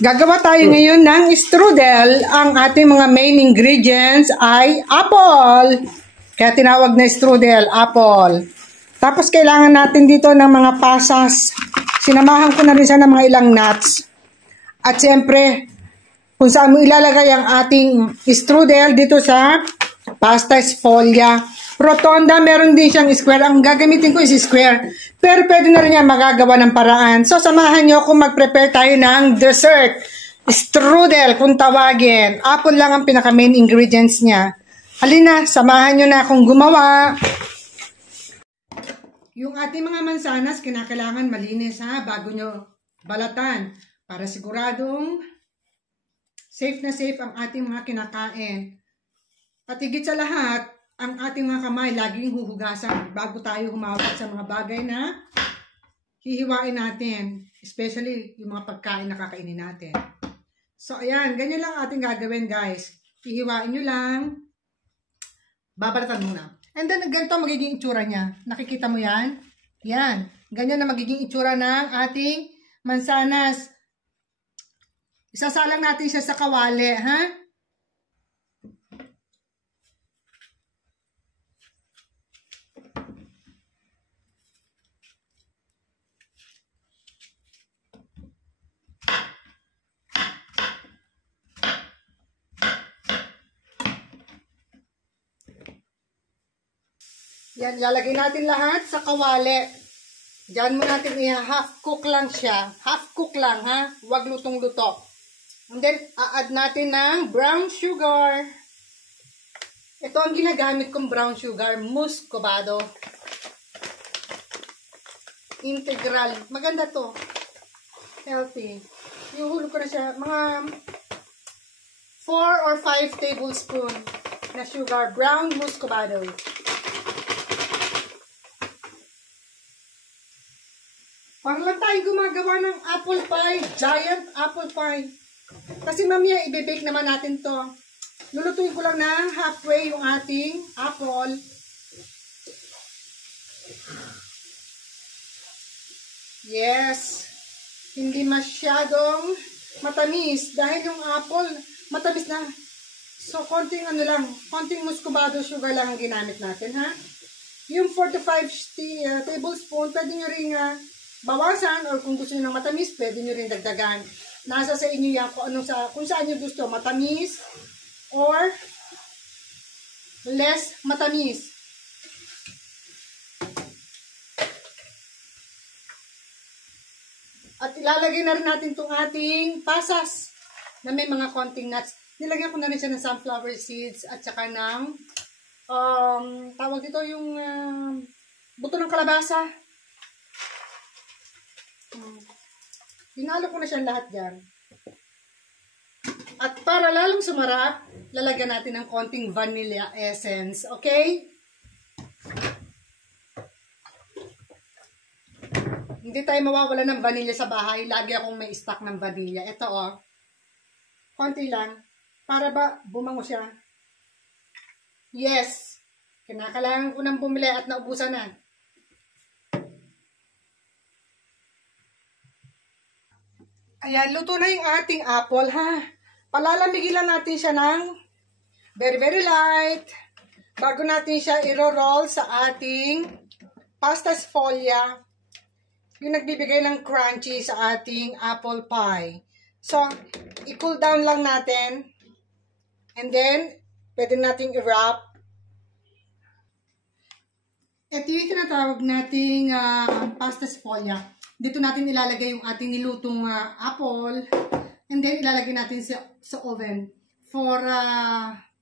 Gagawa tayo ngayon ng strudel. Ang ating mga main ingredients ay apple. Kaya tinawag na strudel, apple. Tapos kailangan natin dito ng mga pasas. Sinamahan ko na rin siya ng mga ilang nuts. At siyempre, kung saan mo ilalagay ang ating strudel dito sa pasta sfoglia. Rotonda, meron din siyang square. Ang gagamitin ko is square. Pero pwede na rin yan magagawa ng paraan. So, samahan nyo kung mag-prepare tayo ng dessert. Strudel, kung tawagin. Apple lang ang pinaka-main ingredients niya. Halina, samahan nyo na akong gumawa. Yung ating mga mansanas, kinakailangan malinis ha, bago nyo balatan. Para siguradong safe na safe ang ating mga kinakain. At higit sa lahat, ang ating mga kamay laging huhugasan bago tayo humawak sa mga bagay na hihiwain natin. Especially yung mga pagkain na kakainin natin. So, ayan. Ganyan lang ating gagawin, guys. Hihiwain nyo lang. Babalatan muna. And then, ganito magiging itsura niya. Nakikita mo yan? Yan. Ganyan na magiging itsura ng ating mansanas. Isasalang natin siya sa kawali, ha? Yan, lalagay natin lahat sa kawali. Diyan mo natin i-half cook lang siya. Half cook lang, ha? Huwag lutong-luto. And then, a-add natin ng brown sugar. Ito ang ginagamit kong brown sugar, muscovado. Integral. Maganda to. Healthy. Iuhulog ko na siya. Mga 4 or 5 tablespoon na sugar. Brown muscovado. Para lang tayo gumagawa ng apple pie. Giant apple pie. Kasi mamaya i-bake naman natin to. Lulutuin ko lang ng halfway yung ating apple. Yes. Hindi masyadong matamis. Dahil yung apple, matamis na. So, konting ano lang. Konting muscovado sugar lang ang ginamit natin, ha? Yung 4 to 5 tablespoon, pwede nyo rin bawasan, or kung gusto niyo ng matamis, pwede niyo rin dagdagan. Nasa sa inyo yan kung saan niyo gusto, matamis or less matamis. At ilalagay na rin natin itong ating pasas na may mga konting nuts. Nilagyan ko na rin siya ng sunflower seeds at saka ng tawag dito yung buto ng kalabasa. Hinalo ko na siya lahat dyan. At para lalong sumarap, lalagyan natin ng konting vanilla essence. Okay? Hindi tayo mawawala ng vanilla sa bahay. Lagi akong may stock ng vanilla. Ito oh. Konti lang. Para ba bumango siya? Yes. Kinakailangan ko nang bumili at naubusan na. Ayan, luto na yung ating apple, ha? Palalamigin lang natin siya ng very, very light. Bago natin siya i-roll sa ating pasta sfoglia. Yung nagbibigay ng crunchy sa ating apple pie. So, i-cool down lang natin. And then, pwede natin i-wrap. Ito yung tinatawag nating pasta sfoglia. Dito natin ilalagay yung ating nilutong apple. And then, ilalagay natin sa oven for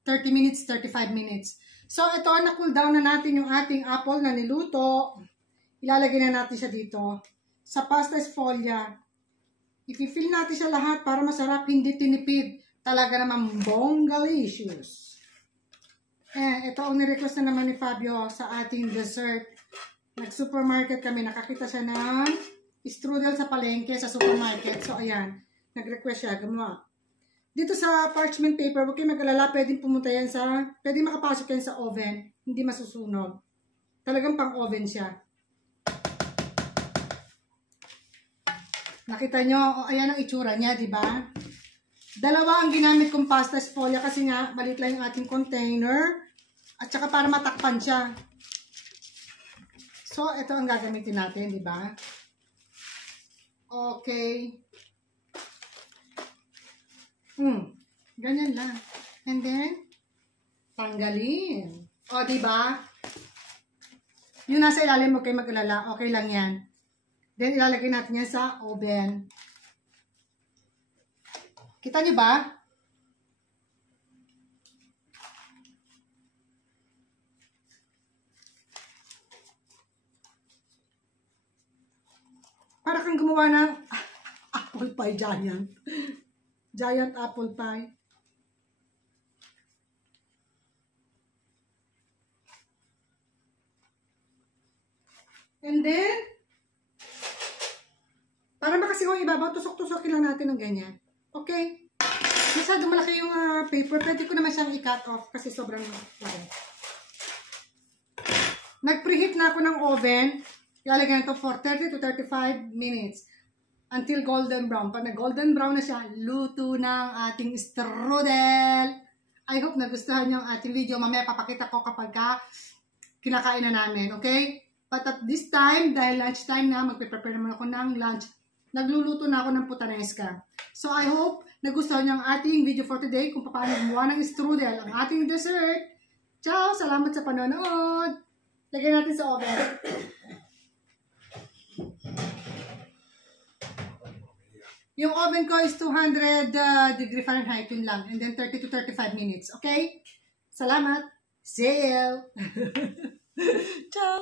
30 minutes, 35 minutes. So, ito, na-cool down na natin yung ating apple na niluto. Ilalagay na natin siya dito sa pasta sfoglia. I-fill natin siya lahat para masarap, hindi tinipid. Talaga naman bongalicious. Ito ang nirequest na naman ni Fabio sa ating dessert. Nag-supermarket kami, nakakita siya ng strudel sa palengke, sa supermarket. So, ayan. Nag-request siya. Gumawa. Dito sa parchment paper, huwag kayo mag-alala. Pwedeng pumunta yan pwedeng makapasok yan sa oven. Hindi masusunog. Talagang pang-oven siya. Nakita nyo, ayan ang itsura niya, di ba? Dalawa ang ginamit kong pasta sfolia kasi nga, maliit lang yung ating container. At saka para matakpan siya. So, ito ang gagamitin natin, di ba? Okay. Ganyan lang. And then, tanggalin. O, di ba? Yung nasa ilalim, huwag kayo mag-alala. Okay lang yan. Then, ilalagay natin yan sa oven. Kita niyo ba? Para kang gumawa ng apple pie giant. Giant apple pie. And then, para makasigaw yung ibabaw, tusok-tusokin lang natin ng ganyan. Okay? Masyadong malaki yung paper. Pwede ko naman siyang i-cut off kasi sobrang laki. Nag-preheat na ako ng oven. Ilalagay ito for 30 to 35 minutes until golden brown. Pag nag-golden brown na siya, luto ng ating strudel. I hope nagustuhan niyo ang ating video. Mamaya papakita ko kapag kinakain na namin. Okay? But at this time, dahil lunch time na, magpe-prepare naman ako ng lunch. Nagluluto na ako ng putanesca. So I hope nagustuhan niyo ang ating video for today kung paano gumawa ng strudel, ang ating dessert. Ciao! Salamat sa panonood! Lagyan natin sa oven. Yung oven ko is 200 degree Fahrenheit, yun lang. And then 30 to 35 minutes. Okay? Salamat! See you! Ciao!